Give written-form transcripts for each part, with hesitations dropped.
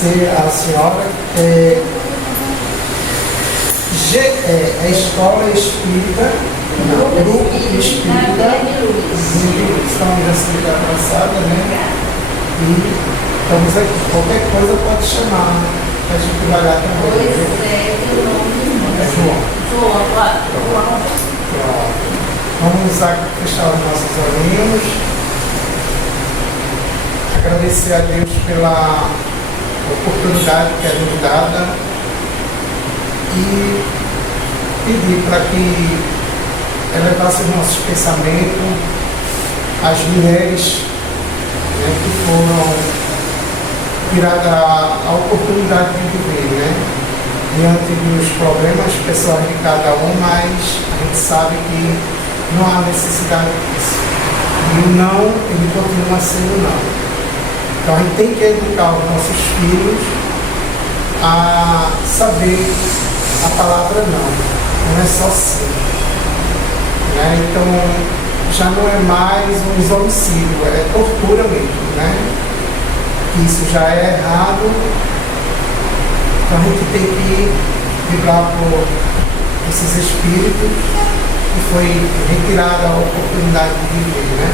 agradecer à senhora. A escola espírita, grupo espírita, estamos na semana passada, né? E estamos aqui. Qualquer coisa pode chamar, a gente vai lá também. Pois é, teu nome é João. João. Vamos fechar os nossos olhinhos. Agradecer a Deus pela oportunidade que é nos dada e pedir para que elevasse os nossos pensamentos às mulheres, né, que foram tiradas a oportunidade de viver, né, diante dos problemas pessoais de cada um, mas a gente sabe que não há necessidade disso. E o não, ele continua sendo não. Então a gente tem que educar os nossos filhos a saber a palavra não é só sim. Né? Então já não é mais um homicídio, é tortura mesmo. Né? Isso já é errado. Então a gente tem que vibrar por esses espíritos que foi retirada a oportunidade de viver. Né?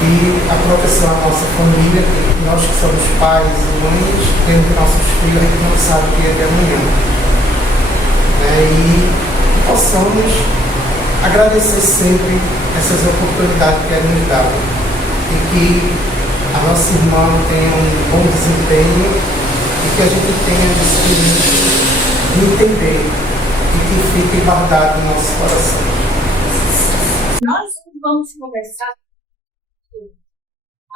E a proteção à nossa família, que nós que somos pais e mães, temos nossos filhos, a gente não sabe o que é de amanhã. E possamos agradecer sempre essas oportunidades que é nos dado. E que a nossa irmã tenha um bom desempenho e que a gente tenha de entender e que fique guardado no nosso coração. Nós vamos conversar.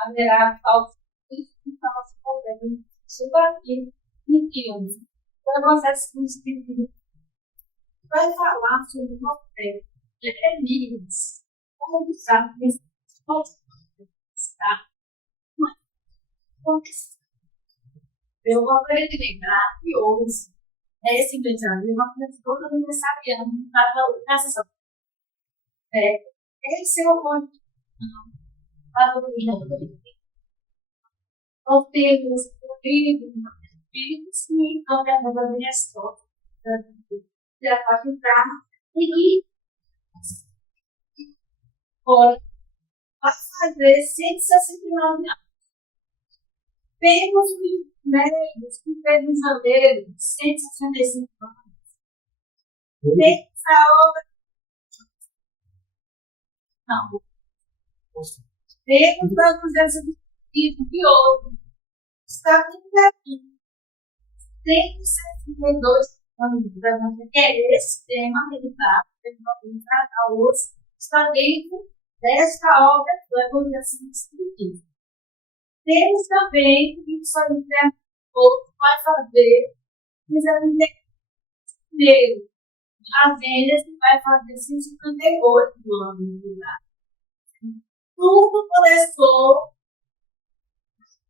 Haverá algo que estamos falando sobre aquilo que o processo do espírito vai falar sobre o papel de enigmas, como usar esse está. Eu vou lembrar que hoje esse aniversário é uma pessoa do aniversariante da educação. Esse é o ponto. Nós temos espíritos que não têm a direção da faculdade e pode fazer 169 anos. Temos médicos que fez um janeiro de 165 anos. Temos a obra. Não. Temos a presença do espírito que houve. Está tudo aqui. 162 anos para você querer esse tema militar, a hoje, está dentro desta obra da evolução espiritual. Temos também que só outro vai fazer, primeiro, a Vênus vai fazer 158 anos de idade. Tudo começou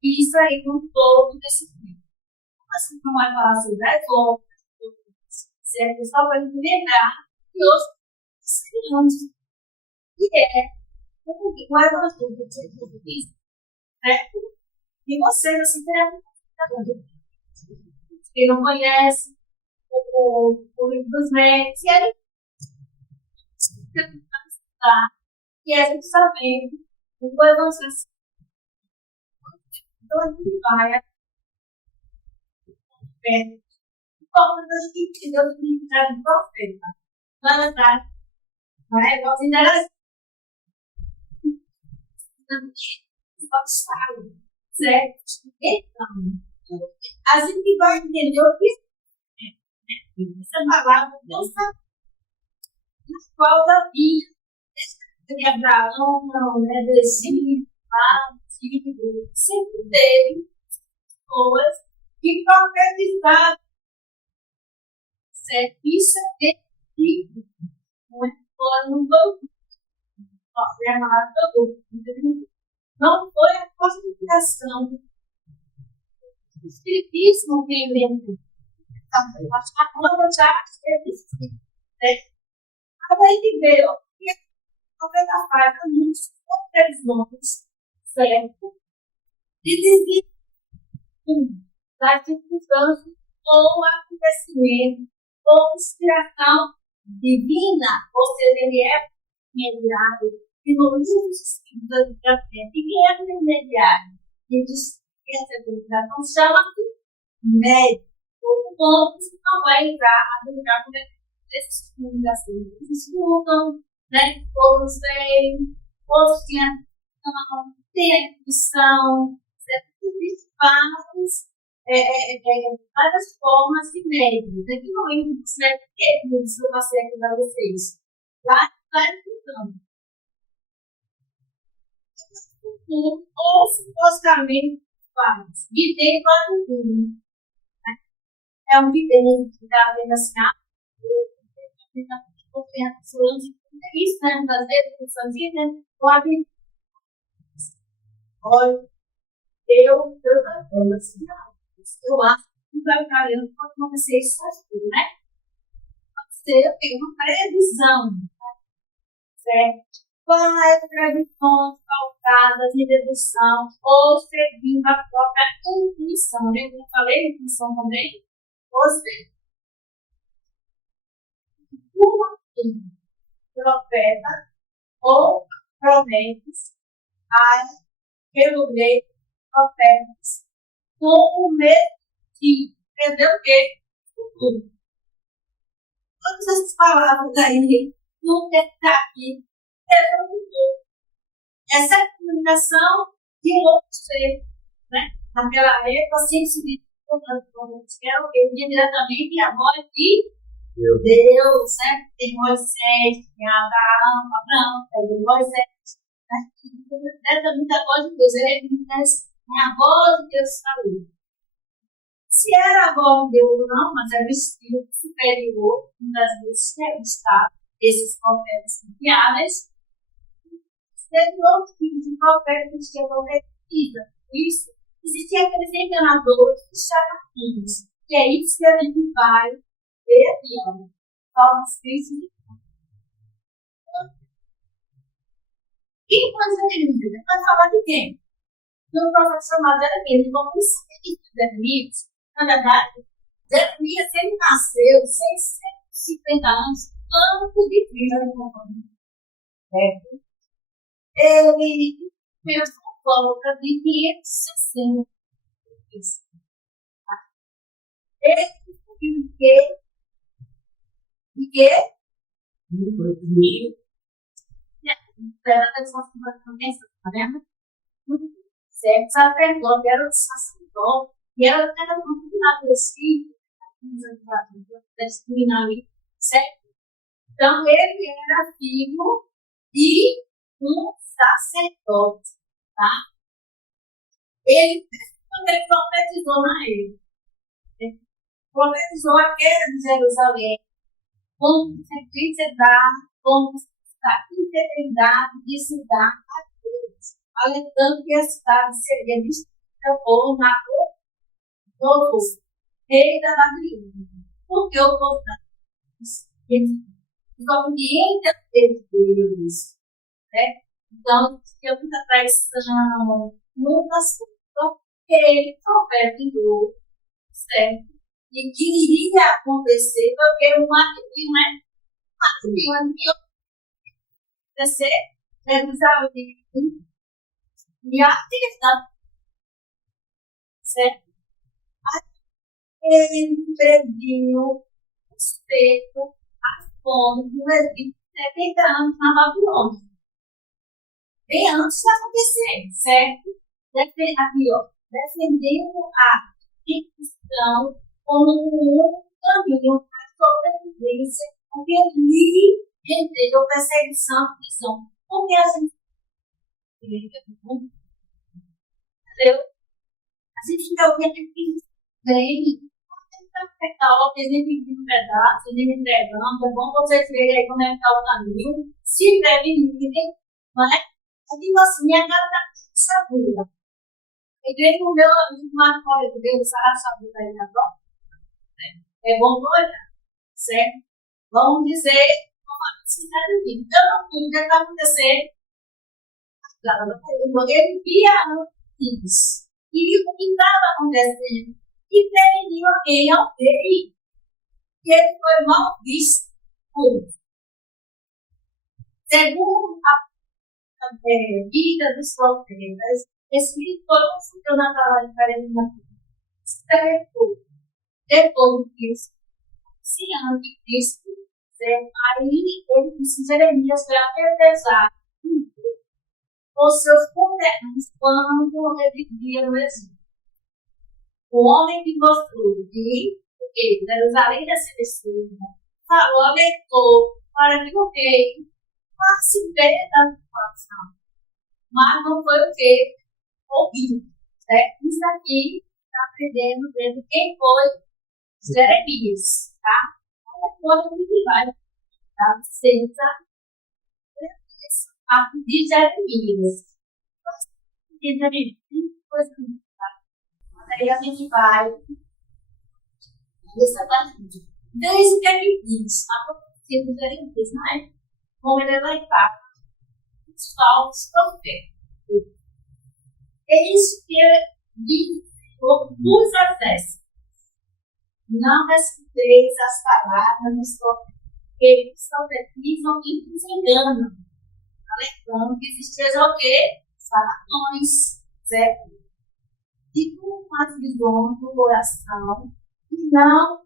isso aí com todo desse filme. Assim, não vai falar sobre as obras, certo? Só para lembrar que hoje seriamos que é o evangelho de Cristo, certo? E vocês, assim, quem não conhece o livro dos médicos, e aí e a gente sabendo o evangelho. Então, a gente vai forma da gente Deus me traz um profeta. Na verdade, nós ainda era certo? Então, a gente vai entender o que essa palavra não sabe na qual da vida de Abraão, não, desse sempre teve pessoas que profetizaram. Certo? Isso é terrível. Não é plano do não foi a codificação do espiritismo que inventou. A planta já existe. Agora a gente vê que a profeta faz muitos outros nomes, certo? E dizia das circunstâncias ou acontecimento ou inspiração divina, ou seja, ele é intermediário, e no livro de Espírito da Fé, e quem é o intermediário? Ele diz que essa intermediação chama-se médico, ou pontos que não vai entrar a brincar com esses comunicações. Eles escutam, né? Todos veem, todos têm a intuição, várias formas de médios. Aqui no livro dos médios, que eu passei aqui para vocês. Lá escutando. Ou supostamente faz. Vidente para o mundo. É um vidente que está vendo assim, isso, né? Muitas vezes, pessoas dizem, olha, eu assim, eu acho que vai carregando pode acontecer isso tudo, né? Pode ser, eu tenho uma previsão, certo? Quais tradições pautadas em dedução ou seguindo a própria intuição, né? Eu falei intuição também, ou seja, uma profeta ou prometes pelo meio profetas com o mesmo tipo, entendeu o quê? Futuro. Todas essas palavras aí nunca está aqui, é o futuro. Essa é a comunicação de um outro ser, né? Naquela época, assim, se ele diretamente a voz de Deus, né? Tem Moisés, tem Abraão, tem Moisés, né? Diretamente a voz de Deus, ele é a voz de Deus falando. Se era a voz de Deus ou não, mas era o espírito superior, muitas vezes está esses profetas confiáveis. Teve outros tipos de profetas que tinham profetisa. Por isso, existiam aqueles enganadores e charlatães, que é isso que a gente vai ver aqui, ó. Salmos 13. E quando você tem vai falar de quem? De um profeta chamado Jeremias. Então, isso aqui de Jeremias, na verdade, Jeremias, ele nasceu 650 anos antes de Cristo. Certo? Ele fez uma volta de 560. Ele descobriu que certo, sacerdote, era o sacerdote, e ela era muito agradecida, certo? Então, ele era filho de um sacerdote, tá? Ele, quando ele profetizou na época, profetizou aquele de Jerusalém, como se dá, como a integridade de se dar a Deus, alertando que a cidade seria destruída por Nabucodonosor, rei da Babilônia. Porque o povo da obediente de Deus, né? Então, tinha muita traição, muitas coisas que ele profetizou, certo? E que iria acontecer, porque uma acontecer, Jerusalém e a terra, certo? Ele pediu respeito à fome do Egito 70 anos na Babilônia. Bem antes de acontecer, certo? Defendendo a Inquisição como um caminho para a sobrevivência, porque ali rendeu perseguição e prisão. Porque a gente entendeu? A gente não quer que vem um pedaço, ele entregando, é bom vocês verem aí como é que está o caminho, se prevenirem, não é? Tipo assim, minha cara está segura. Eu vejo o meu amigo Marco Aurélio, Deus, sabe aí na prova? É bom olhar, certo? Vamos dizer, sinceramente, eu não pude ver o que acontecer. Ele via antes, E o que estava acontecendo? Que preveniu alguém ao rei. E ele foi mal visto por ele. Segundo a vida dos profetas, escritos que na palavra de 40 depois de Cristo, se de Cristo, aí ele disse, Jeremias foi apesar os seus conterrâneos quando ele vivia no Egito. O homem que mostrou que Jerusalém ia ser destruída, falou, alertou para que o rei passe bem da situação. Mas não foi o que ouviu. Certo? Isso aqui está aprendendo vendo quem foi Jeremias. Tá? Olha coisa que vai dar licença a de Jeremias. Aí a gente vai essa parte. Desde que ele diz a profecia de Jeremias, né? Como ele vai estar os falsos profetas. É isso que diz dos exércitos. Não escuteis as palavras dos profetas, porque eles profetizam e nos enganam. Alertando que existia o quê? Saratões, certo? E com as visões do coração, e não,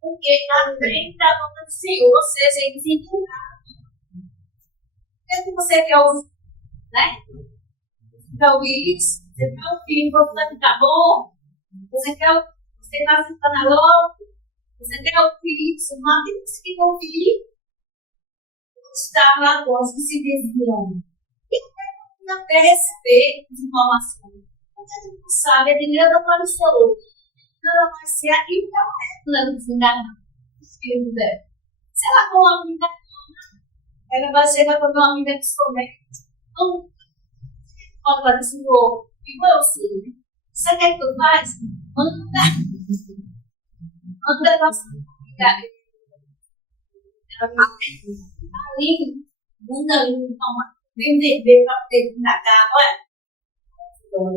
porque a frente da boca do Senhor, ou seja, eles enganaram. O que você quer ouvir? Né? Quer ouvir isso? Você quer ouvir, você tá bom? Você está sentando logo? Você quer ouvir isso? Mas tem que você ouvir. Está lá longe que se desviam. E não quer receber informações. Porque a gente não sabe, a dinheiro não pode ser outro. Não vai ser aquilo que é o plano de enganar. Espírito dela. Se ela for uma amiga, ela vai chegar para uma amiga que somente. Então, pode fazer assim, igual eu sei. Você quer que eu faça? Manda. Manda para sua amiga. Ali, manda vender para ter que nagar, não é?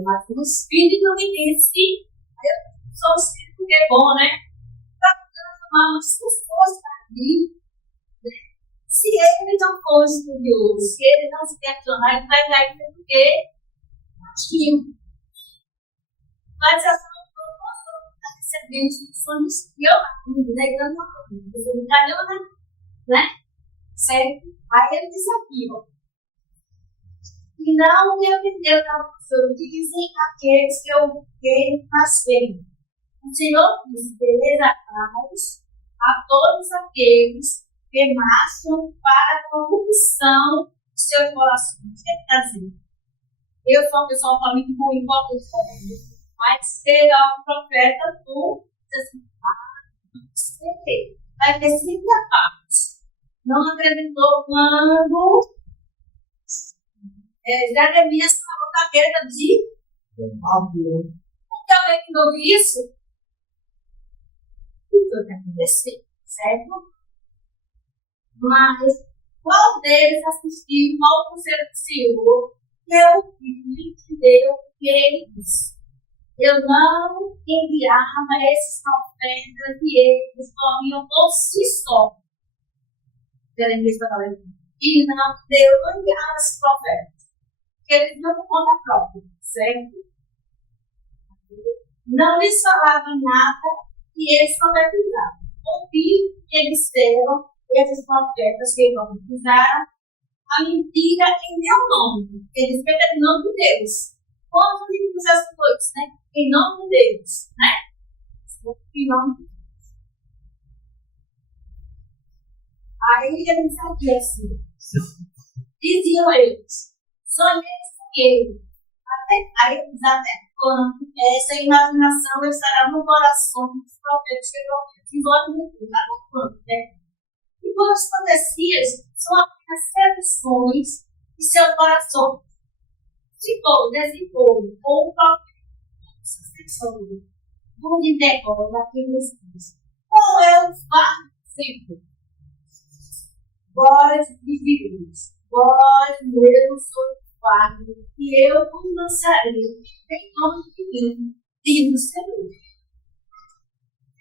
Mas o espírito me disse, eu sou o espírito que é bom, né? Para transformar umas pessoas ali. Se ele não for estudioso, se ele não se questionar, ele vai cair no quê? Aquilo. Mas essa não está recebendo instruções que eu aprendi, né? Eu não aprendi, eu não aprendi, né? Certo? Aí ele diz aqui, ó. E não me ofendeu na pessoa, dizem aqueles que eu fiquei nascendo. O Senhor diz, beleza a todos aqueles que marcham para a corrupção de seus corações. O que ele está dizendo? Eu sou uma pessoa muito ruim, mas será um profeta, tu diz assim, vai ter sempre a paz. Não acreditou quando Jeremias falou da perda de amor. Porque alguém que ouviu isso, o que foi que aconteceu? Certo? Mas qual deles assistiu ao conselho do Senhor, que é o filho que deu que ele disse? Eu não enviava esses profetas e eles morriam por si só. Jeremias está falando. E não deu enviar esses profetas. Porque eles não por conta própria, certo? Não lhes falava nada e eles profetizavam. Ouvi que eles deram esses profetas que profetizaram a mentira em meu nome. Eles pedem em nome de Deus. Como os escritores, né? Em nome de Deus, né? Em nome de Deus. Aí ele diz aqui assim: diziam eles, sonhei ele. Aí diz até quando essa imaginação estará no coração dos profetas que profetizam no mundo. Até quando, né? E quando as profecias são apenas seduções de seu coração. Se for desenvolvido ou o profeta do negócio daquilo que diz. Qual é o fato sempre? Vós viveis, vós mesmos sois quadro que eu vos lançarei em nome de Deus e do Senhor.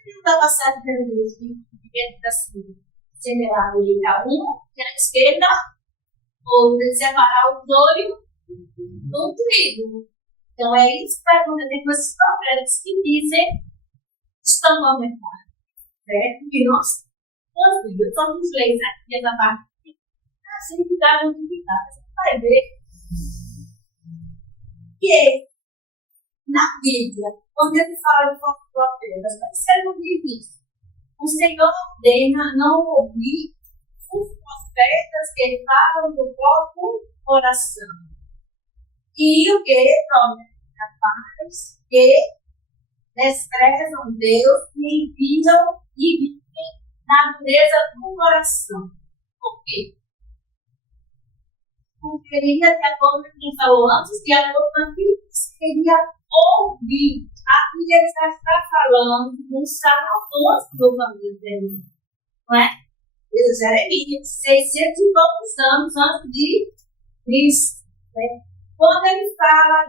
Ele está passando pelo Deus dentro assim, separar o ligar que é a esquerda, ou separar o joio do trigo. Então é isso que vai acontecer com esses profetas que dizem estão aumentados. Certo? E nós somos leis aqui essa parte. Assim que dá multiplicada. Você vai ver que na Bíblia, quando ele fala de falsos profetas, você não diz isso. O Senhor ordena não ouvir os profetas que falam do próprio coração. E o que? Capazes que desprezam Deus e enviam e vivem na dureza do coração. Por quê? Porque ele ia ter como quem falou antes, que a outra queria ouvir. Aqui ele já está falando do Salmo do família dele. Não é? Jeremias, 600 e poucos anos antes de Cristo. Né? Quando ele fala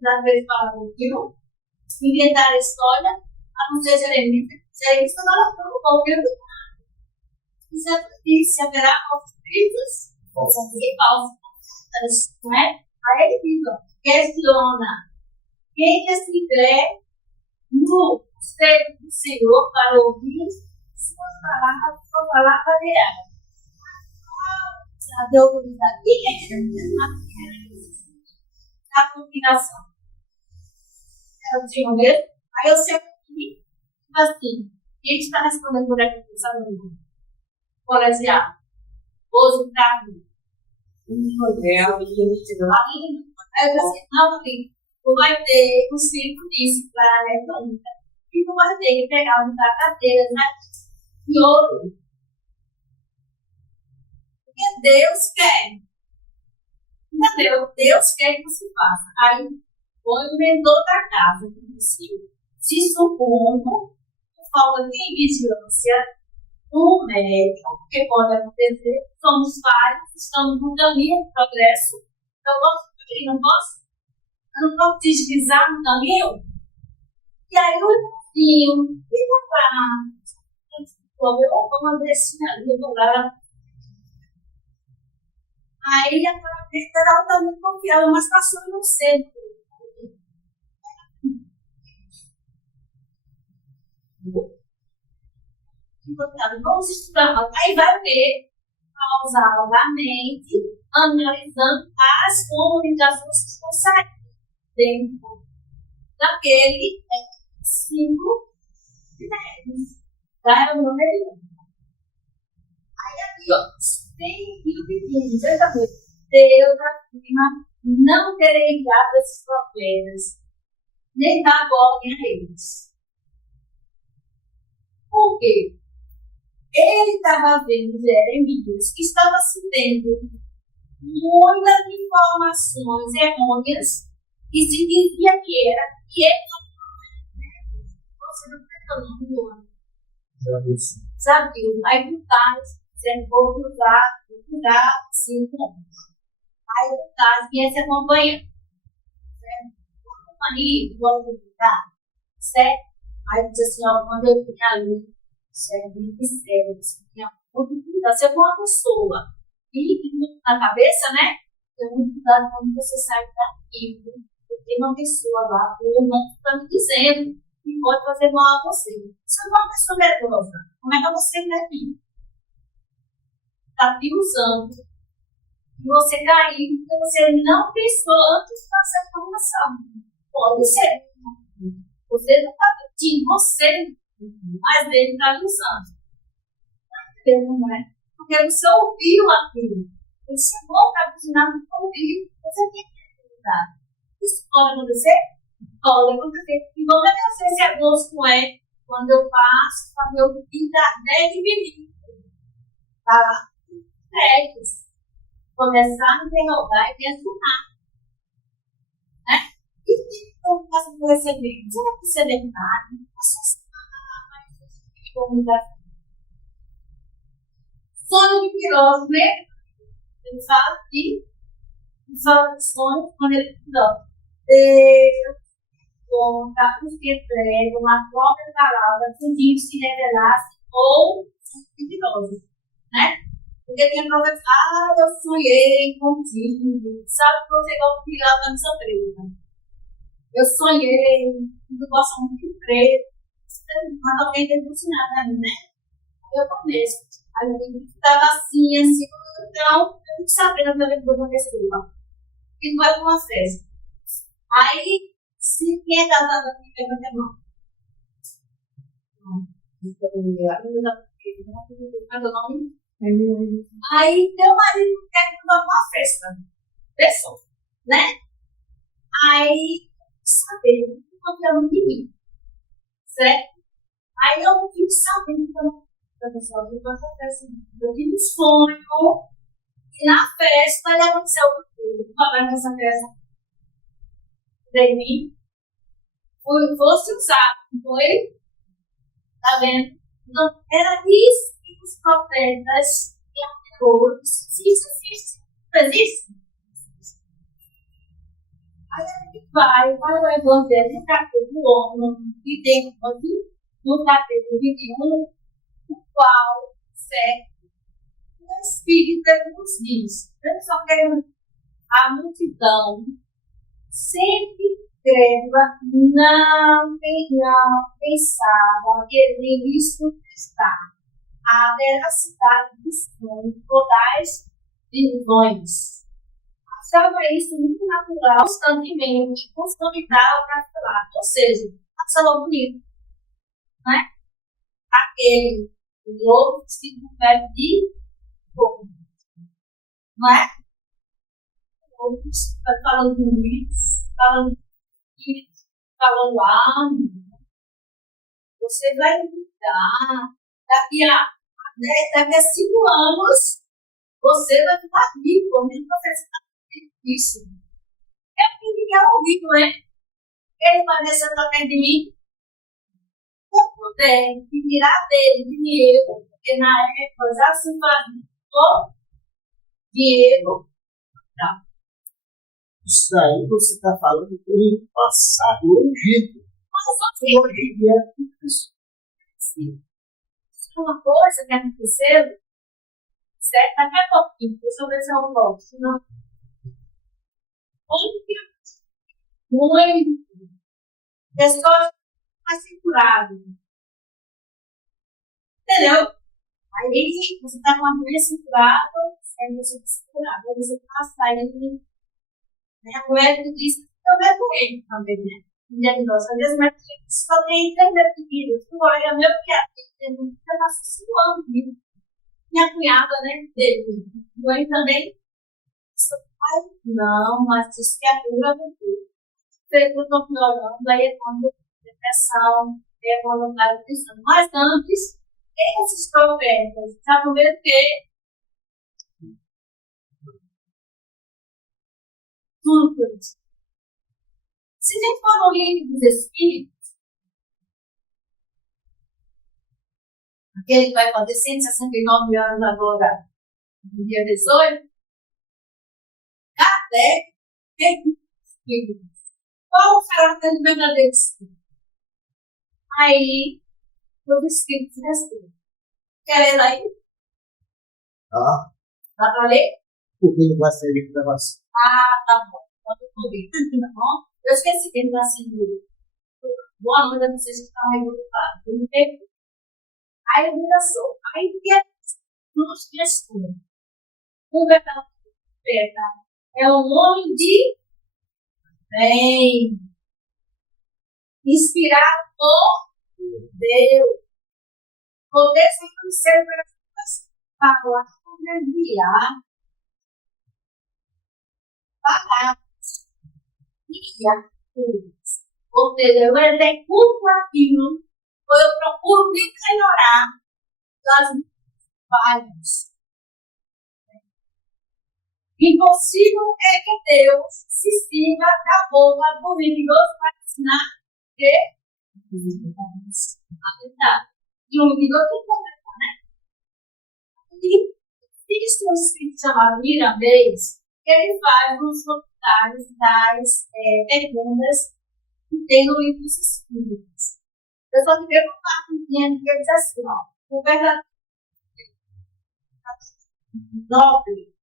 da vez fala que não inventar a história, a não ser Jeremias está falando ouvindo. Se haverá falsos cristos e falsos, não é? Aí ele diz, questiona quem estiver no seio do Senhor para ouvir sua palavra real. A autoridade a combinação. É o Senhor mesmo. Aí eu sempre aqui, tipo assim, quem está respondendo por aqui, sabe? Colegial. Hoje para mim. Aí eu disse, não, tu vai ter um ciclo disso para a eletrônica. E tu vai ter que pegar uma cadeira, né? E ouro. Porque Deus quer. Entendeu? Deus quer que você faça. Aí, o mentor da casa, que disse, se supondo, por falta de vigilância, o médico, que pode acontecer, somos vários, estamos no caminho do progresso. Eu não posso deslizar no caminho. E aí o irmãozinho, fica para uma descida ali, aí a terapeuta era altamente confiável, mas passou no centro. Vamos estudar. Aí vai ver, pausadamente, analisando as comunicações que estão saindo dentro daquele símbolo de Deus. Tá? É o número 1. Aí aqui, ó, tem que pedir, exatamente. Deus afirma não terei enviado esses profetas, nem dar ordem a eles. Por quê? Ele estava vendo Jeremias, que estava se tendo muitas informações errôneas e se dizia que era que ele você não está falando. Sabe? Aí do Tales, dizendo, vou usar 5 anos. Aí do Tales, quem se acompanha? O marido, vou mudar, certo? Aí diz assim, ó, quando eu vim ali, você tinha muito cuidado. Se é uma pessoa e na cabeça, né? Tem muito cuidado quando você sai daqui. Tem uma pessoa lá, o irmão está me dizendo que pode fazer mal a você. Se é uma pessoa medrosa, como é que você deve está te usando e você caiu porque você não pensou antes de passar a informação. Pode ser. Você não está mentindo, você, mas ele está usando. Não é? Porque você ouviu aquilo. Ele chegou para buzinar no ouvido. Você tem que acreditar. Isso pode acontecer? Pode acontecer. E como é que eu sei se é doce ou é? Quando eu passo para meu filho dar 10 minutos. Tá? 10. Começar a interrogar e questionar. Né? E o que eu faço com esse livro? Será que isso é verdade? Você comunicação. Sonho de filósofo, né? Ele fala que os orações, quando ele fala, Deus conta os que pregam a própria palavra, pedindo se revelasse ou mentiroso, né? Porque tem profeta, eu sonhei contigo, sabe que você gosta de lá na sua presa. Eu sonhei, eu gosto muito de crer, mas alguém tem que ensinar para mim, né? Eu começo. Aí eu estava assim, então, eu não sabia da minha vida da pessoa. E não vai para uma festa. Aí, se quem é casado aqui, levanta a mão. Aí, teu marido quer que eu vá para uma festa. Pessoa, né? Aí, saber, eu não confiava em mim. Certo? Aí eu fiquei sabendo que eu pessoal que vai acontecer. Eu tive um sonho e na festa ele aconteceu tudo. Uma vez nessa festa, de mim, fosse usado, não foi? Tá vendo? Então, era isso que os profetas e atores, existe. Aí a gente vai o Evangelho no capítulo 11, e tem aqui, no capítulo 21, o qual, certo, o Espírito nos diz, eu só quero a multidão sempre creva, não pensava querer isso está a veracidade dos sonhos, todas visões. Achava isso muito natural, constantemente, consolidava para falar. Ou seja, achava bonito, né? Aquele louco se confere de fogo, não é? Outros falando bonito, falando você vai mudar. Daqui a 5 anos, você vai ficar rico, a mesma pessoa isso. É o que ninguém ouviu, não é? Ele pareceu também de mim. Eu puder tirar dele dinheiro, porque na época já se fazia dinheiro. Tá. Isso aí você está falando do passado, hoje. Mas Hoje em dia é tudo isso. sim. Uma coisa que aconteceu, certo? Daqui a pouquinho, deixa eu ver se eu volto. Senão, muito. Pessoas mais seguradas. Entendeu? Aí você está com uma doença curada, aí você está curado. Aí você passa, aí o médico diz que eu doente também, né? Diagnóstico. Às vezes o médico só tem 3 definidos. Olha, meu filho, já passou 5 anos vivo. Minha cunhada, né? Dele. Doente também. Ai, não, mas disse que a cura não tem. Eu estou piorando, aí é quando depressão, é quando está pensando. Mas antes, esses profetas, sabe o que? Tudo por isso. Se a gente for no livro dos Espíritos, aquele que vai fazer 169 anos agora, no dia 18, Kardec tem Espíritos. Qual o caráter do verdadeiro Espírito? Aí, os Espíritos respondem. Quer ler aí? Tá? Dá para ler? Porque não vai servir para você. Ah, tá bom. Tá bom? Eu esqueci que ele está sendo. Boa noite a vocês que estão aí do lado. Aí eu digo assim, aí que nos responde. O verdadeiro é um homem de bem, inspirado por Deus, poder ser para falar, enviar palavras e atitudes. Ou seja, eu executo aquilo, ou eu procuro me melhorar das minhas falhas. Impossível é que Deus se sirva da boca do mentiroso para ensinar que a verdade. E o mentiroso tem que conversar, né? E isso um espírito chamado Mirandês, que ele faz uns comentários das perguntas que tem no livro dos Espíritos. Eu só queria compartilhar que ele diz assim, ó, o verdadeiro nobre,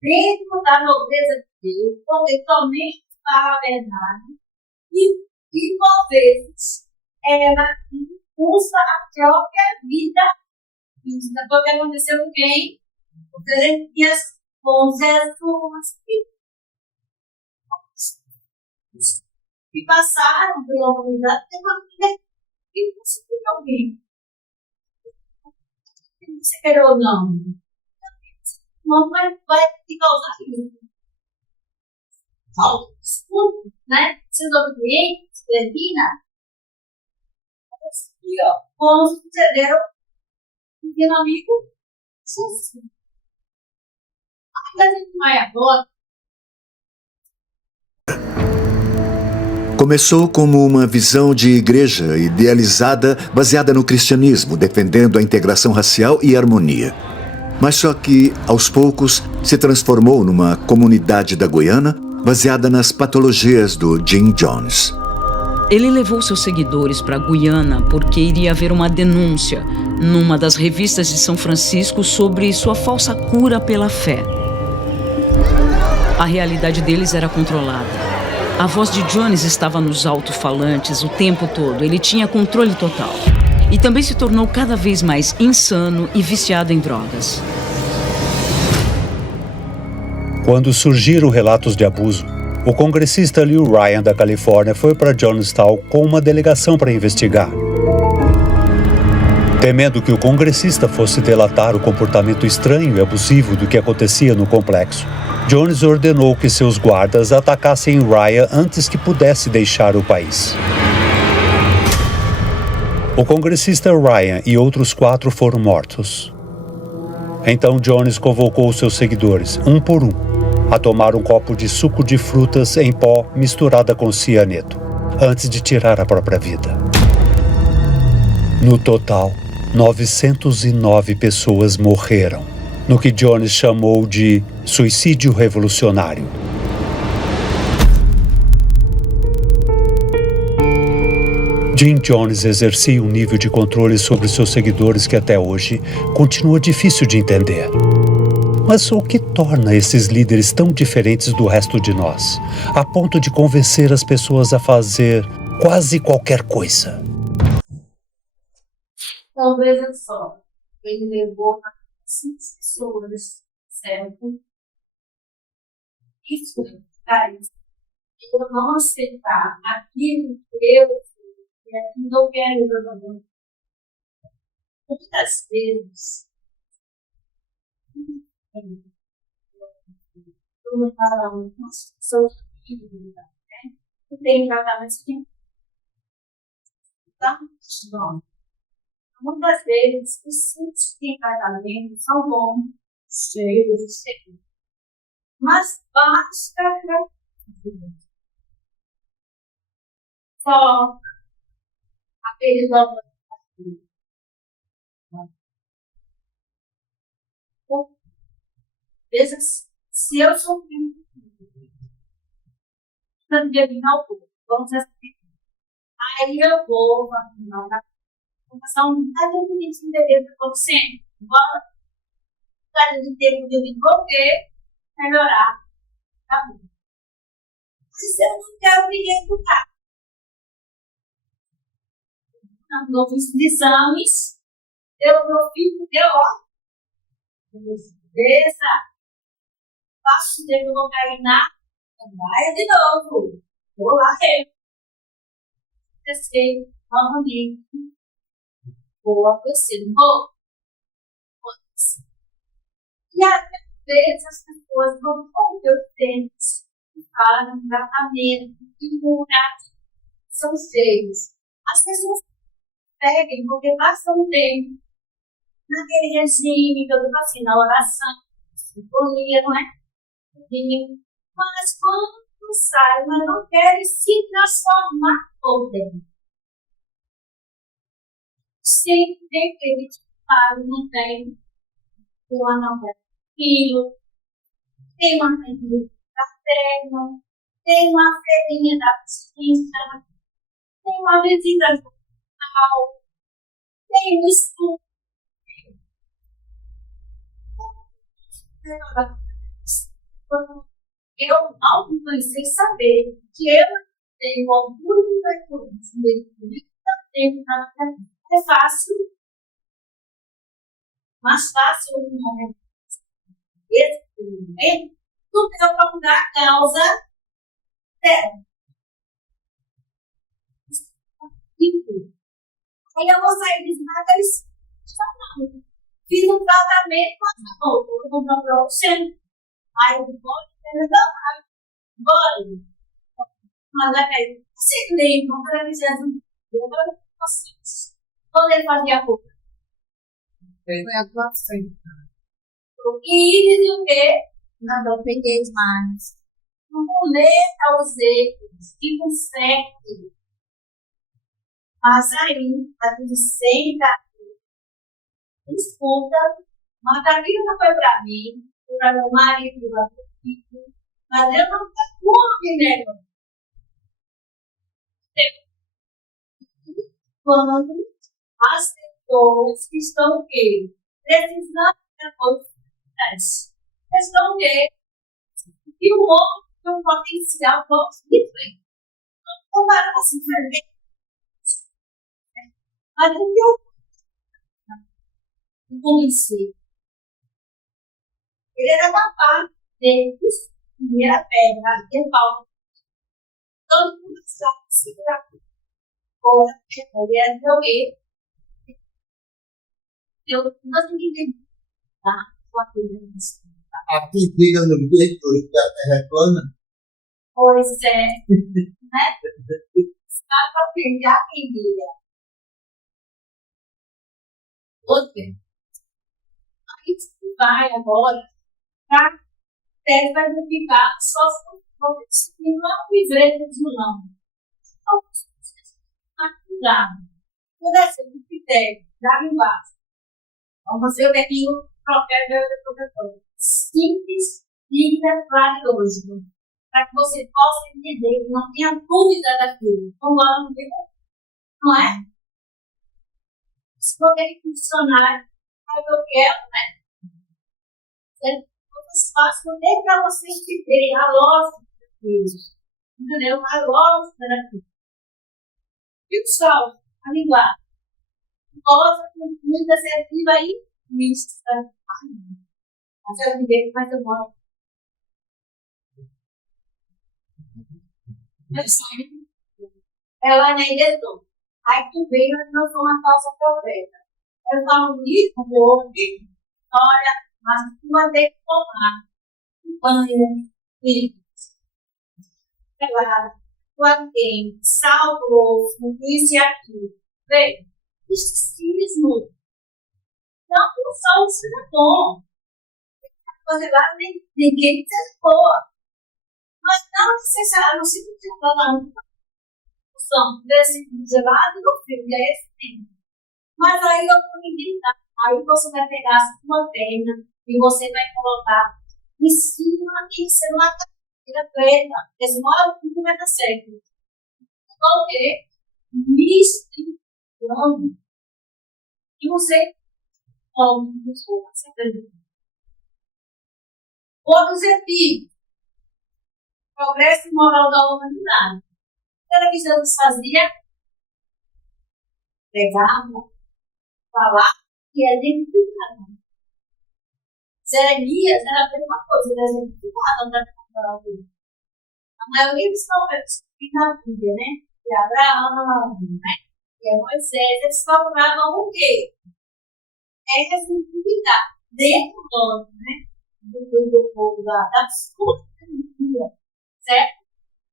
dentro da nobreza de Deus, poder somente para a verdade, e por vezes ela usa a própria vida física. Foi o que aconteceu com quem? Com Jeremias, com Jesus, e passaram pela humanidade de uma vida que não se viu alguém. Se quer ou não, não vai te causar isso. Estudo, né? Desobedientes, termina. Como sucedeu com um amigo sozinho. Aí a gente vai agora. Começou como uma visão de igreja idealizada baseada no cristianismo, defendendo a integração racial e harmonia. Mas só que, aos poucos, se transformou numa comunidade da Guiana baseada nas patologias do Jim Jones. Ele levou seus seguidores para a Guiana porque iria haver uma denúncia numa das revistas de São Francisco sobre sua falsa cura pela fé. A realidade deles era controlada. A voz de Jones estava nos alto-falantes o tempo todo. Ele tinha controle total. E também se tornou cada vez mais insano e viciado em drogas. Quando surgiram relatos de abuso, o congressista Lew Ryan da Califórnia foi para Jonestown com uma delegação para investigar. Temendo que o congressista fosse delatar o comportamento estranho e abusivo do que acontecia no complexo, Jones ordenou que seus guardas atacassem Ryan antes que pudesse deixar o país. O congressista Ryan e outros 4 foram mortos. Então Jones convocou seus seguidores, um por um, a tomar um copo de suco de frutas em pó misturada com cianeto, antes de tirar a própria vida. No total, 909 pessoas morreram, no que Jones chamou de suicídio revolucionário. Jim Jones exercia um nível de controle sobre seus seguidores que até hoje continua difícil de entender. Mas o que torna esses líderes tão diferentes do resto de nós, a ponto de convencer as pessoas a fazer quase qualquer coisa? Então, veja só, ele levou 5 pessoas, certo? Isso, guys, eu não aceitar aquilo que eu e aquilo que eu quero ver. Muitas vezes, eu não falo com as pessoas que tem tratamento de muitas vezes, os sítios de tratamento são bons, cheios de seguro. Mas basta só aqueles vezes, se eu sou vamos dizer assim, aí eu vou na formação, não tem que entender para você, embora de tempo de eu desenvolver, melhorar, tá bom. Mas eu não quero me educar. Não fiz exames, eu fiz teórico, beleza, faço o tempo eu vou cair na praia de novo, vou lá ver. Testei novamente, vou você, não vou. E às vezes as pessoas vão com meus tênis, falam de tratamento, imunidade, são cheios. As pessoas seguem porque passam um tempo naquele regime que eu digo assim, na oração, sintonia, não é? Mas quando sai, mas não querem se transformar por dentro. Sempre tem que evitar, não tem uma não quilo, tem uma feirinha da terra, tem uma feirinha da piscina, tem uma visita jornal, tem um estudo. Eu não comecei a saber que eu tenho orgulho do meu turismo, é fácil, mais fácil no momento esse momento do que eu procurar a causa dela. Aí eu vou sair desmagalhada. Fiz um tratamento, mas não, eu vou comprar o centro. Aí eu vou bora. Mas aí, se lembram, para mim, quando ele fazia pouco. Foi a tua frente. E diz o quê? Não peguei mais. Não vou ler aos erros, fico certo. Mas aí, a tudo sem escuta, mas a vida não foi para mim, foi para meu marido, para meu filho, mas eu não estou melhor. Quando as pessoas que estão o quê? Precisando de oportunidades. Estão o quê? E o outro tem um potencial diferente. Não comparar assim, mas o que eu conheci. Ele era capaz de primeira pedra, de pau. Todo mundo sabe se grava. Agora, ele era meu erro. Eu não entendi. Tá? A pedreira no peito da terra plana. Pois é. Né? Dá para aprender a pedreira. Outra. A gente vai agora para teste vai verificar só se não é um livreto de não. Então, cuidado. Por exemplo, o critério da linguagem. Vamos ver o que o professor simples, líquida, clara e lógica. Para que você possa entender, não tenha dúvida daquilo. Como ela não tem, não é? Se for aquele funcionário, sabe o que é, né? É fácil nem para você entender a lógica daquilo. Entendeu? A lógica daquilo. E o sol, a linguagem. Lógica, muito assertiva e mista. Mas eu me vejo mais eu moro. Ela nem detou. Aí tu veio e não foi uma falsa profeta. Eu falo isso, meu ouvido. Olha, mas tu vai ter que tomar banho, guardei, salvo, isso e aquilo. Veja, misticismo. Não, o sol seja bom. Você lá, ninguém seja boa. Mas não necessariamente se você falar o som desse gelado no frio, é esse tempo. Mas aí eu vou meditar. Aí você vai pegar a sua perna e você vai colocar em cima e você não ataca preta, porque senão não vai dar certo. Então, o quê? Misturando. E você come você acredita. Outro desafio. Progresso moral da humanidade. O que Jesus fazia? Pegava, falar e identificava. Jeremias era a mesma coisa, ele exemplificava da vida. A maioria dos profetas que na Bíblia, né? De Abraão, né? E Moisés, eles procuravam o quê? É exemplificar dentro do, né? Do povo da sua família, certo?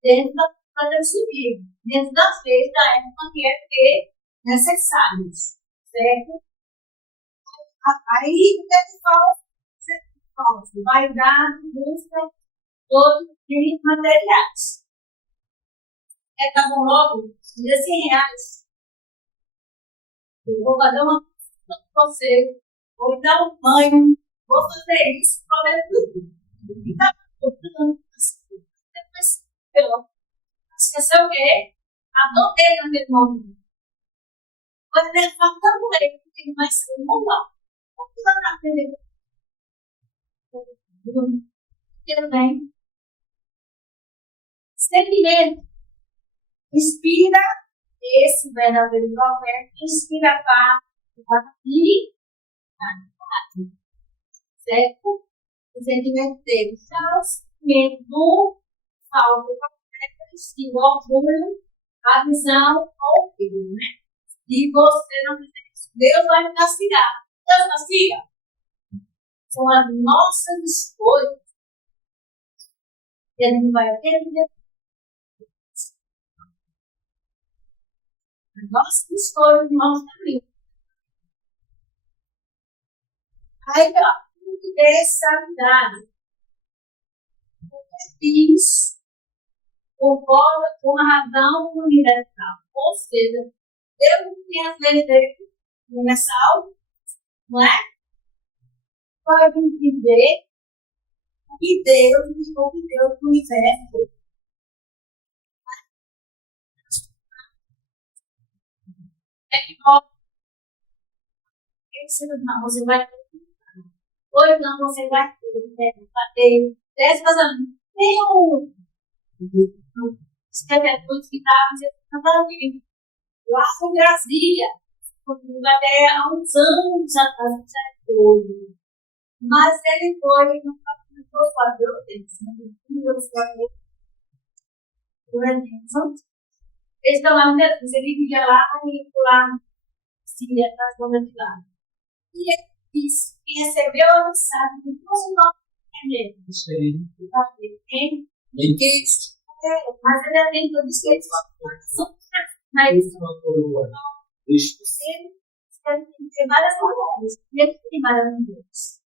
Dentro da família civil, dentro das leis da época que é necessários, certo? Aí, o que é que fala? Vai dar busca todos os bens materiais. Estavam logo R$13. Eu vou fazer uma coisa com você, vou dar um banho, vou fazer isso para ver tudo. E tá tudo. Depois, esqueceu o quê? Adotei naquele momento. Vai levar tanto ele, porque ele vai ser um bom. Vamos lá na frente. Tudo bem? Sentimento inspira esse verdadeiro profeta, inspira para e certo? O sentimento dele, o sentimento do falso profeta, inspira o orgulho, a visão ou o filho, né? E você não fizer isso, Deus vai me castigar. Deus castiga. São as nossas escolhas. Ele não vai atender. As nossas escolhas, nosso caminho. Aí, ó, dessa unidade. Fiz concorda com a razão universal. Ou seja, Deus não tem as leis dele universal, não é? Pode entender que Deus indicou que Deus no universo. É que não, você vai ter. Hoje não, você vai ter 10 casamentos. Tem um escrevedor que estava vindo lá em Brasília, até há uns anos atrás, não sei tudo. Mas ele foi, não foi fazer o deles, eles estão lá no Deus, ele vivia lá e lá na Síria, na zona de lá. E ele disse que recebeu a mensagem de duas novas igrejas. Mas ele atendeu, disse que eles são mas ele tem várias mulheres, e ele tem várias mulheres.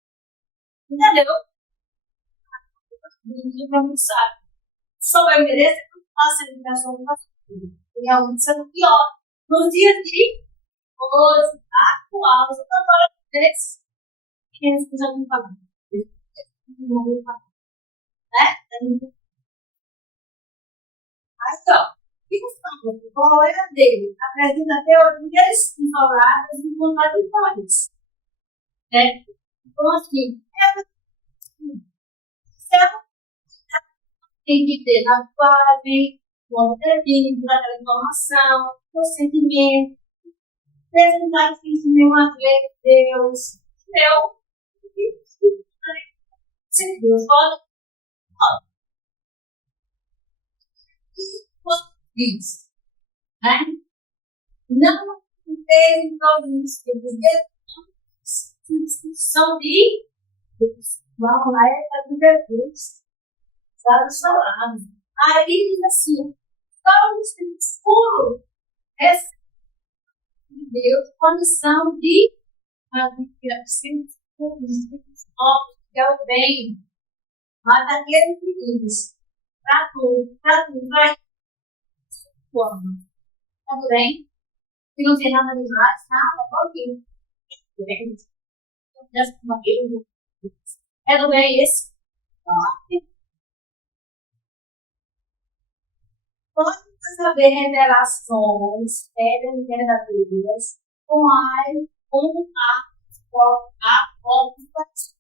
Entendeu? Ninguém vai almoçar. Só vai merecer que faça a ligação com a família. E realmente sendo pior. Nos dias de hoje, atual, você está falando deles, que eles já não pagam. Não vão pagar. Né? Mas, ó, qual é a dele? Apresenta teorias isoladas e contraditórias. Né? Então, assim, tem que ter na base, o objetivo daquela informação, o sentimento, apresentar que isso não é de Deus, entendeu? Se Deus pode, diz, né? Não tem problemas que são de vamos lá, é da Deus, sabe, falando. Aí diz assim, só o Espírito puro recebe de Deus condição de Espírito puro, Espírito novos, que é o bem, mas aquele que diz, para tudo, vai. Tudo bem? Se não tem nada de mais, nada, ok. É do bem esse? Pode saber revelações verdadeiras com ópticas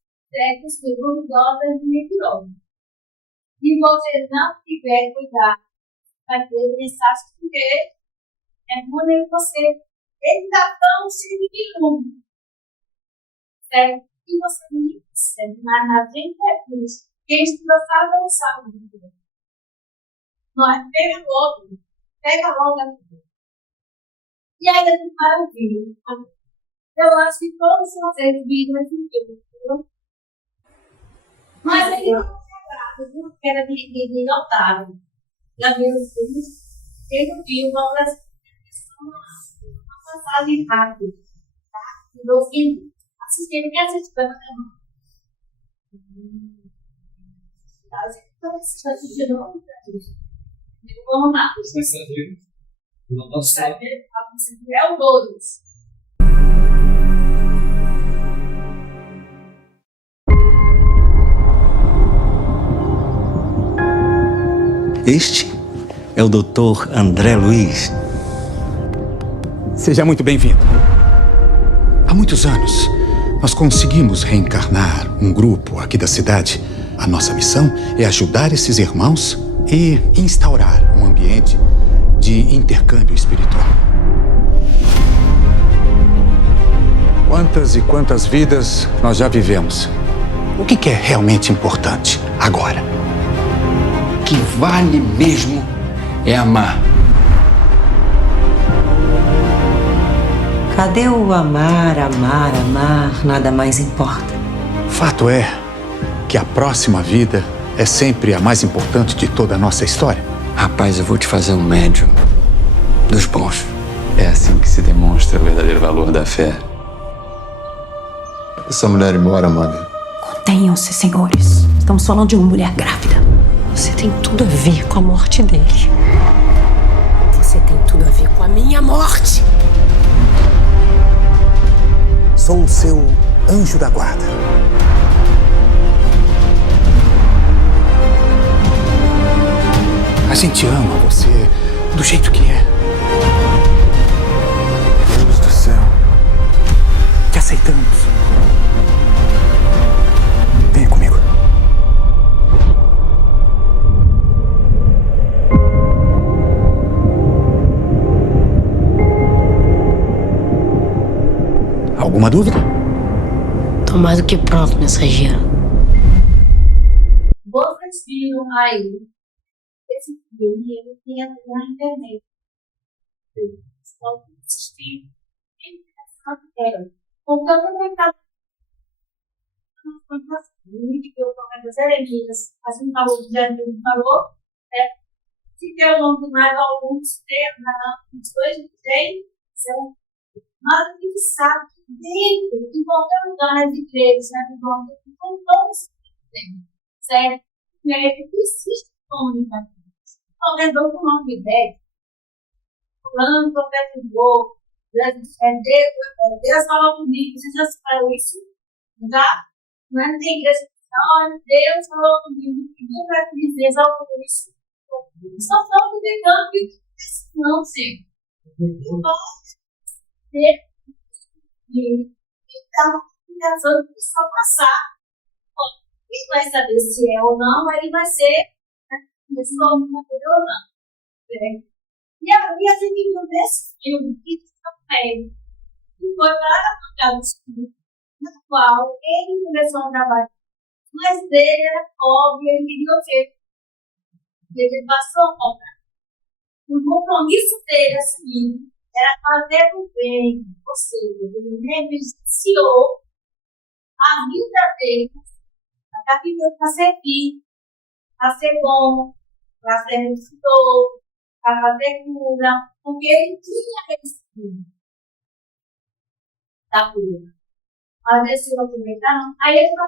segundo doses de micrômetro. Se você não tiver cuidado, vai ter mensagem porque é quando você está tão cheio de lume. Certo? E você não percebe, mas na gente é isso. Quem estuda sabe não sabe. Nós pega logo a vida. E aí a gente vai ouvir. Eu acho que todos vocês viram esse vídeo, entendeu? Mas ele não é bravo, não era de notável. Já viu os filmes? Ele viu uma passagem rápida. Do filme. Assistir, quer assistir para não. Está assistindo? Vamos lá. Você é o todos. Este é o Dr. André Luiz. Seja muito bem-vindo. Há muitos anos, nós conseguimos reencarnar um grupo aqui da cidade. A nossa missão é ajudar esses irmãos e instaurar um ambiente de intercâmbio espiritual. Quantas e quantas vidas nós já vivemos? O que é realmente importante agora? O que vale mesmo é amar. Cadê o amar, amar, amar? Nada mais importa. Fato é que a próxima vida é sempre a mais importante de toda a nossa história. Rapaz, eu vou te fazer um médium dos bons. É assim que se demonstra o verdadeiro valor da fé. Essa mulher embora, Amanda. Contenham-se, senhores. Estamos falando de uma mulher grávida. Você tem tudo a ver com a morte dele. Você tem tudo a ver com a minha morte. Sou o seu anjo da guarda. A gente ama você do jeito que é. Deus do céu. Te aceitamos. Venha comigo. Alguma dúvida? Tô mais do que pronto, mensageiro. Vocês viram aí esse filme, ele tem até na internet. Estão assistindo. É interessante. Contando o mercado. Que eu falei das eremitas, assim como o Jeremy falou, né? Se tem ao longo de mais alguns temas, dois tem, mas a gente sabe que dentro, em qualquer lugar nas igrejas, né, com todos tem, certo? E aí que existe comunicação. Talvez eu com uma ideia, falando qualquer coisa, Deus falou comigo, vocês já falaram isso? Já? Não é na igreja, olha, Deus falou comigo, pediu para te dizer algo isso. Só estamos tentando que não seja. Então, pensando que só passar. Quem vai saber se é ou não, ele vai ser nesse novo material ou não. E aí a gente viu nesse filme que também foi para a do estudo, na qual ele começou a trabalhar. Mas dele era pobre, ele queria o quê? Ele passou a comprar. O compromisso dele assim, era fazer o bem, ou seja, ele negligenciou a vida dele para servir, para ser bom, para ser instrutor, para fazer cura, porque ele tinha recebido da cura. Mas esse outro não. Aí ele vai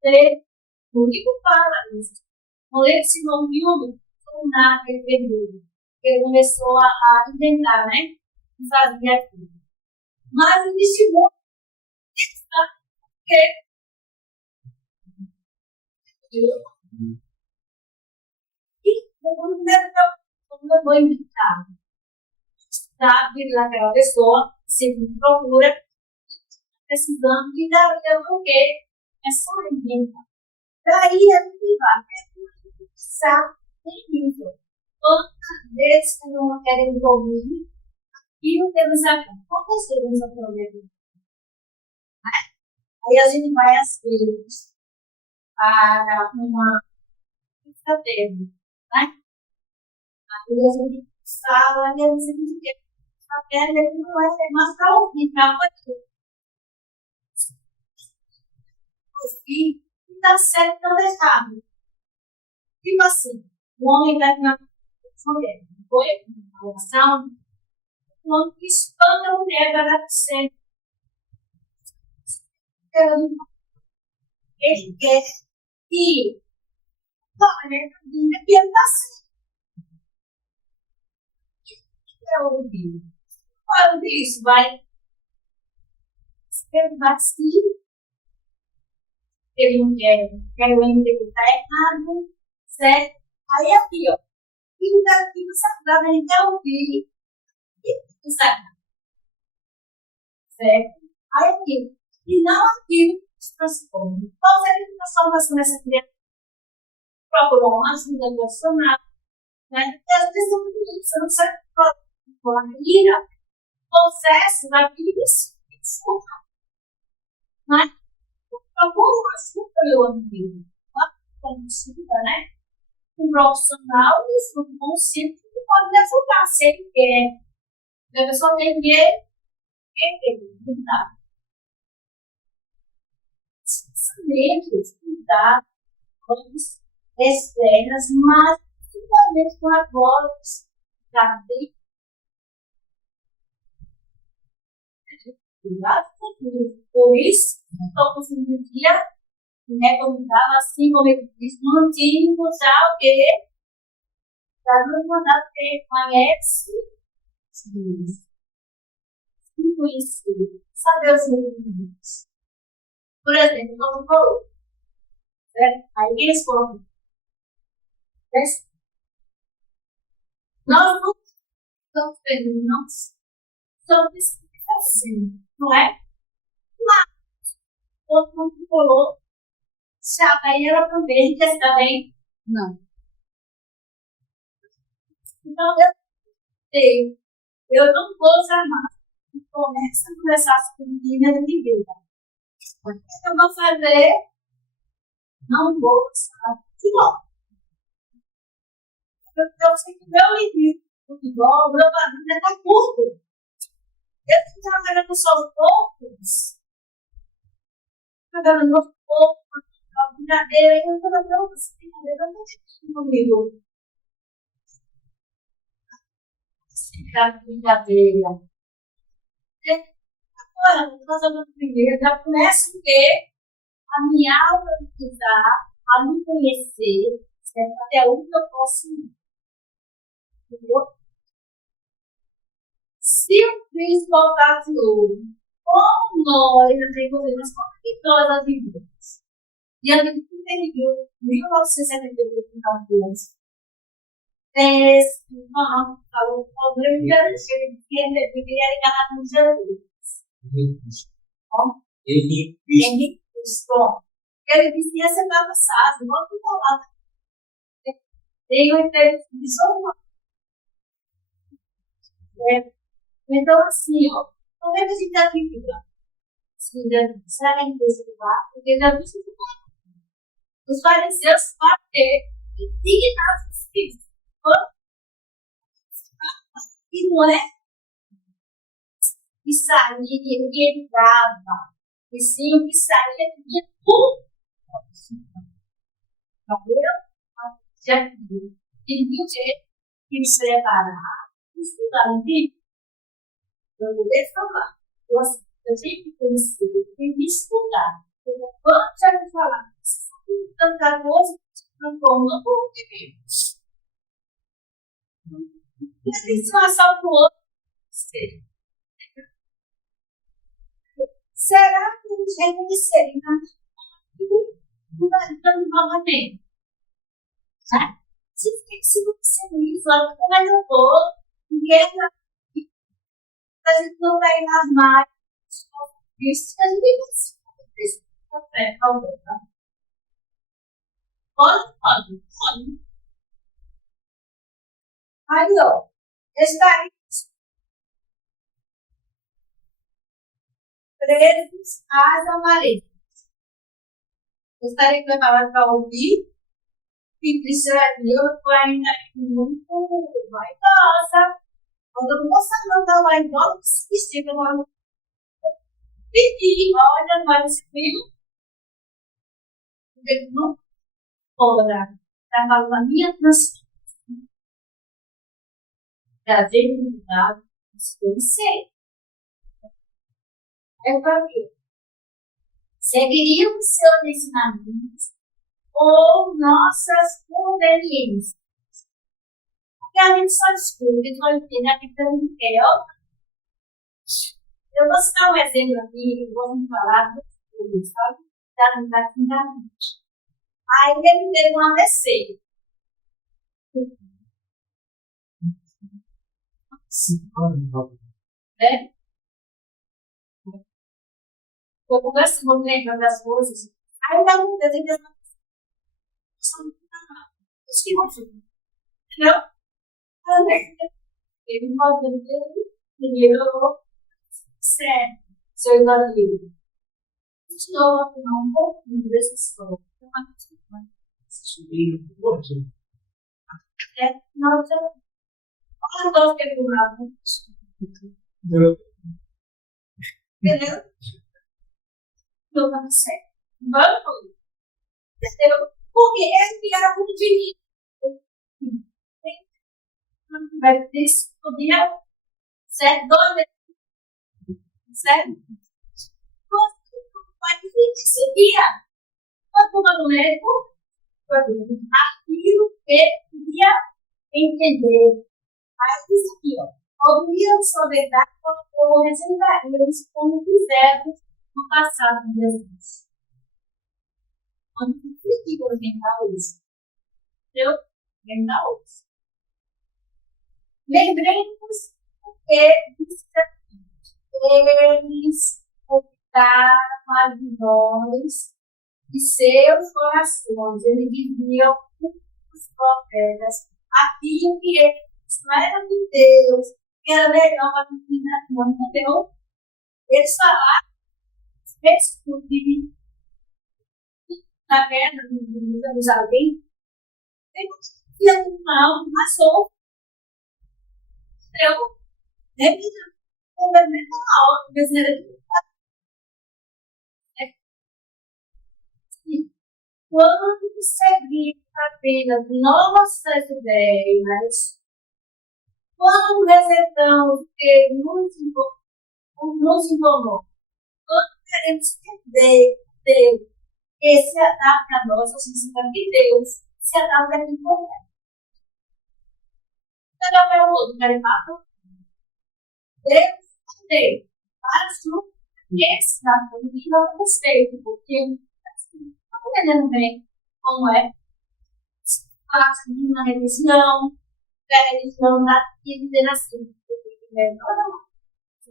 ter o único paraíso. Quando ele se nomeou na vermelho, ele começou a inventar, né? E fazia aquilo. Mas ele estimou porque e quando eu vou inventar, sabe, naquela pessoa, se procura, precisando de dar o quê? É só inventar. Daí a gente vai pensar terrível. Quantas vezes que não querem ouvir e não temos a quantas vezes eu problema? Aí a gente vai às vezes para uma estratégia, né? Aí a gente fala, e a gente quer saber, ele não vai ser mais para ouvir, para poder ouvir e está certo ou errado. Tipo assim, o homem vai na mulher, foi uma relação, o homem expande a mulher para ser. Ele quer que olha, ele está assim. É ouvir. Quando isso vai ser vazio, ele não quer o entender que está errado, certo? Aí aqui, ó, e daqui para a gente ouvir e sacar. Certo? Aí aqui, e não aquilo que se transforma. Qual seria a transformação dessa criatura? Procurou uma ajuda emocional, né? E às vezes você não sabe qual a ira, processo da vida e desculpa. Né? Procura uma ajuda, meu amigo. Consulta, né? Um profissional, isso, um conselho que pode lhe ajudar, se ele quer. A pessoa tem que mudar. Pensamentos, cuidar, externas, mas principalmente com a voz da vida. Por isso, estou conseguindo dia recomendar, assim como ele diz, mantivos já o que para nos mandar que conhece, conhecer, saber os limites. Por exemplo, como falou, aí eles falam, nós não estamos perdendo, não estamos assim, não é? Mas, outro mundo falou, se a banheira também, que está bem? Não. Então, eu não vou jamais começar a conversar sobre menina de vida. O que eu vou fazer? Não vou gostar de futebol. Eu sei que meu limite de futebol, meu padrinho está curto. Eu estou trabalhando só os poucos. Trabalhando aos poucos. A brincadeira, eu estou trabalhando essa brincadeira, eu não estou comigo. Essa brincadeira. Agora, vou fazer uma primeira, já começo a ter a minha autorizar, a me conhecer, certo? Até onde eu posso ir. Entendeu? Se o Cristo voltasse hoje, como nós, nós como que vivemos? E a vida terrível, 1972, com 14. Falou o problema de ele queria enganar com Jesus. Ele disse que ia ser bagunçado, não ficou lá. Tem um interesse de só. Então, assim, ó, como é que a gente está vivendo? Será que a gente vai? Porque já disse que os fariseus bater indignados dos filhos. E não é que saía que ele dava, e sim o que saía de tudo. Já viu? Ele viu o jeito que se preparar, estudar no livro. Eu vou falar. Eu tenho que conhecer, eu tenho que estudar. Quando já me falar, tanta coisa que se transforma no povo de Deus. E a situação do outro. Será que eles reconheceram novamente? Se você me fala, como é que eu estou? Guerra. A gente não vai nas marcas. Isso que a gente precisa fazer. Pode. Aí, ó. Estarem presos às amarelas. Estarem preparados para ouvir. E Deus ainda muito vaidosa. Quando eu não posso não dar vaidosa, se vestir para uma pedir, olha, vai esse filho. Porque não pode trabalhar na minha transformação. Trazer unidade, desconhecer. É para quê? Seguiriam seus ensinamentos ou nossas conveniências. Porque a gente só escuta e só entende aquilo que a gente quer. Eu vou citar um exemplo aqui, eu vou me falar do estudo, sabe? Da mente. Aí ele teve uma receita. né? Eu começo a lembrar das coisas, aí dá um desenho que eu não entendeu? Ele pode ter primeiro sério, seu marido. Estou a falar um pouquinho dessa história. Nós estamos quebrando. Entendeu? Não vai ser. Vamos? Entendeu? Porque ele era muito difícil. Vai ter isso podia ser doido. Certo? Vai ter esse dia. A culpa do médico aquilo que podia entender. Aí isso aqui, ó. Ouviam sua verdade ou representariam-se como fizeram no passado de Jesus. Quando precisa orientar isso. Eu orientar isso. Lembremos que eles optaram a visões de seus corações. Eles diziam os profetas aquilo que eles não eram de Deus, que era legal para cumprir na mão, entendeu? Eles falaram, exclusive, na pedra de Jerusalém, tem uma passou. Entendeu? O movimento alto, quando seguimos apenas nossas ideias, quando resetamos o que nos incomoda, quando queremos que Deus que se adapte a nós, ou seja, que Deus se adapte a quem quer. Então, eu quero outro caricato. Deus para su esse dado que não é respeito, porque não entendendo bem como é parte de uma religião, da religião nativa e nascida. Você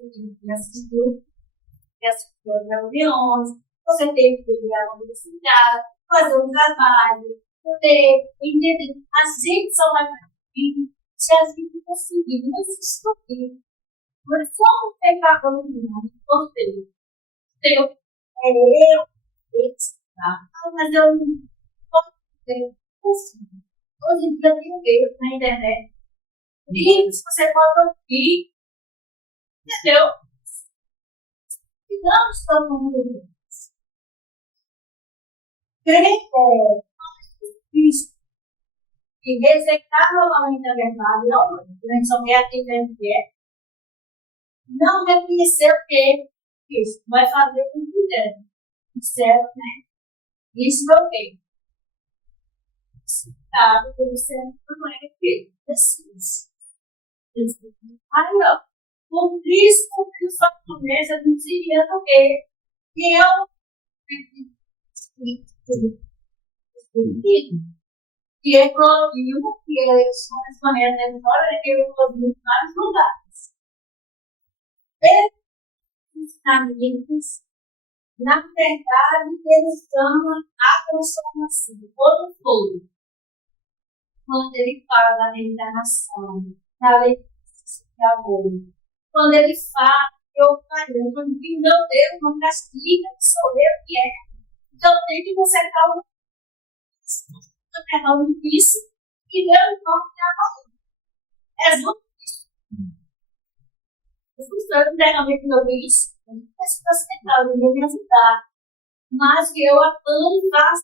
assistiu as reuniões, você teve que ir à universidade, fazer um trabalho, poder entender. A gente só vai conseguir se a gente conseguir nos instruir. Mas como pegar o mundo, ou seja, eu, mas eu não consigo. Hoje em dia tem vídeos na internet. Vídeos que você pode ouvir, entendeu? E não estamos no mundo. Isso. E rejeitar novamente a verdade, não, a gente só quer aquilo que a gente quer. Não reconhecer o que isso vai fazer com que quiser. Certo, né? Isso é o quê? Sabe que você não é que precisa. Aí, ó, por isso que o fato mesmo é não seria o quê? Que eu que é produzido, que é as maneiras da história, que eu produzido em vários lugares. Esses caminhos, na verdade, eles chamam a transformação do todo. Quando ele fala da reencarnação, da lei de amor, quando ele fala que eu falhei, quando digo, meu Deus, não castiga, sou eu que é. Então tem que consertar o terreno difícil e Deus não é justo isso. Eu funciono internamente no meu isso, mas está sentado, eu vou me ajudar. Mas que eu amo e faço.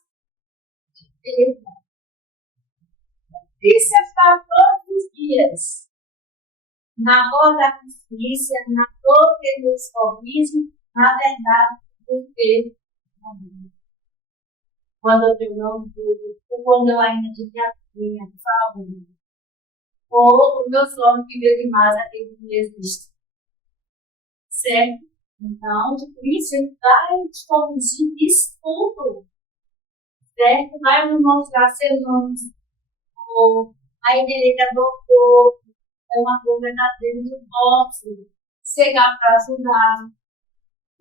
Isso é para todos os dias. Na dor da justiça, na dor pelo escovismo, na verdade, porque quando eu tenho nome tudo, ou quando eu ainda tinha minha saúde, ou o meu sono que veio demais aquele que existe. Certo? Então, por isso, ele vai te conduzir isso tudo. Certo? Vai nos mostrar seus nomes, ou a identidade do corpo, é uma verdadeira de posso chegar para ajudar.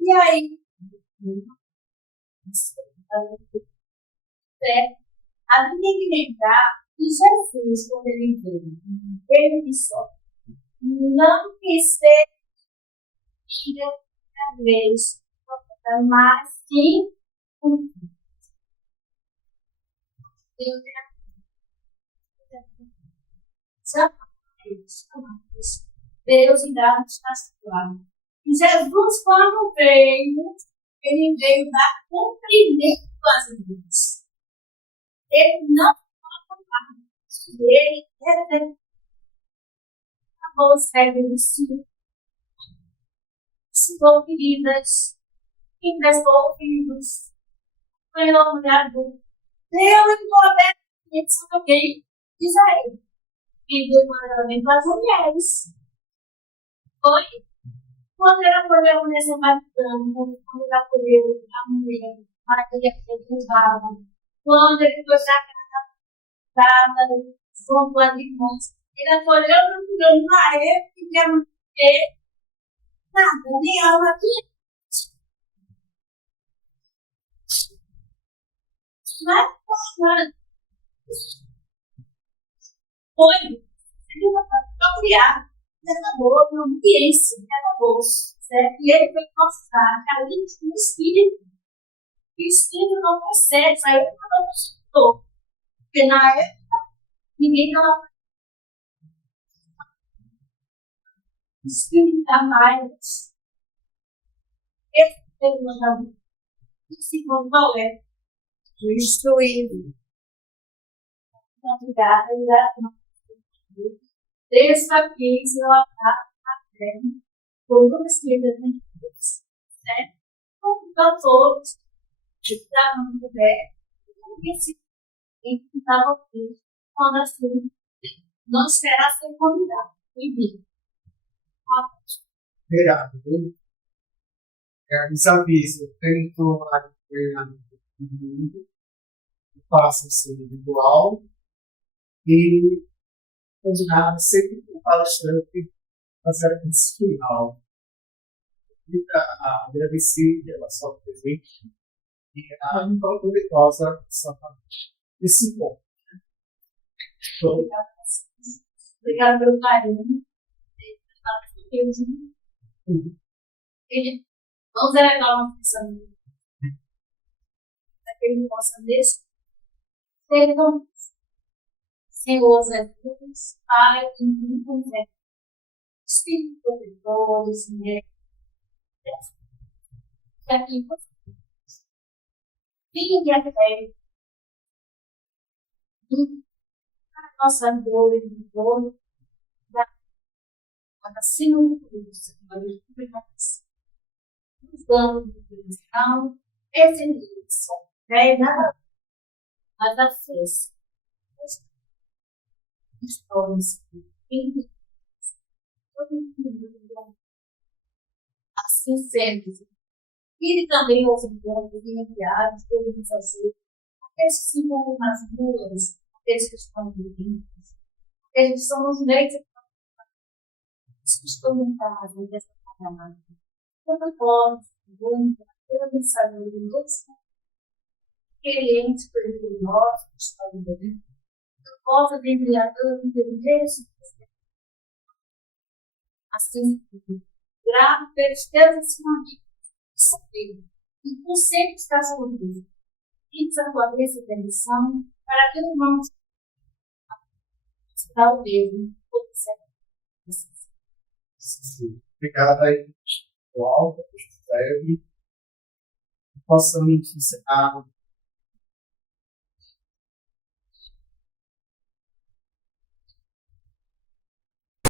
E aí, a gente tem que lembrar que Jesus, quando ele veio, ele disse: não que seja a vez, mas sim um Deus irá nos castigar. E Jesus, quando veio, ele veio dar cumprimento às leis. Ele não falou nada. Ele acabou os regras de si. Ensinou feridas, emprestou ouvidos, foi elogiado. Deu empoderamento sobre alguém de Israel. E deu empoderamento para as mulheres. Foi? Quando ela foi reconhecer Vaticano, quando ela foi a mulher, Maria Fernanda, quando ele foi sacramentada, junto às irmãs, ele foi procurando a ele e quer ter nada, nem alma aqui. Mas, foi, ele vai criar. Acabou na ambiência, acabou, certo? E ele foi mostrar que ali tinha um espírito. E o espírito não consegue sair do consultor. Porque na época, ninguém estava. O espírito da mais. Esse é o mandamento. O segundo qual é? Instruído. Obrigada, dessa vez eu atraso na terra, todo escrito em Deus, certo? Como todos que estavam no pé, esse que estava aqui, quando assim, não será ser convidado. Enfim. Obrigado. Desaviso, tento treinamento indivíduo, faço o individual e combinado sempre com o palestrante fazer a final. Agradecer pela sua presença e a proveitosa exatamente esse ponto. Obrigada pelo carinho. Vamos elevar uma pensamento para que ele possa descer. Senhor Jesus, Pai, que me converte. Espírito poderoso, né? Que aqui você vinha de afeto. A nossa dor e dor acima de tudo, Senhor, de publicação. Nos dando de cristão, esse isso, né? Nada mais da força. Estamos assim sendo. E também os enviados, todos fazer aqueles que se encontram nas ruas, aqueles que estão vivos, aqueles que são os meios que estão em casa, dessa caminhada. Toda forma, pela mensagem de Deus, queremos por nós, que estão vivendo. Possa brilhar tanto pelo Deus, assim, grato pelos teus ensinamentos, saber, e por sempre estar comigo. Fixa a tua bênção e permissão para que não vamos estar o mesmo, por Obrigado aí, pessoal, que possamos encerrar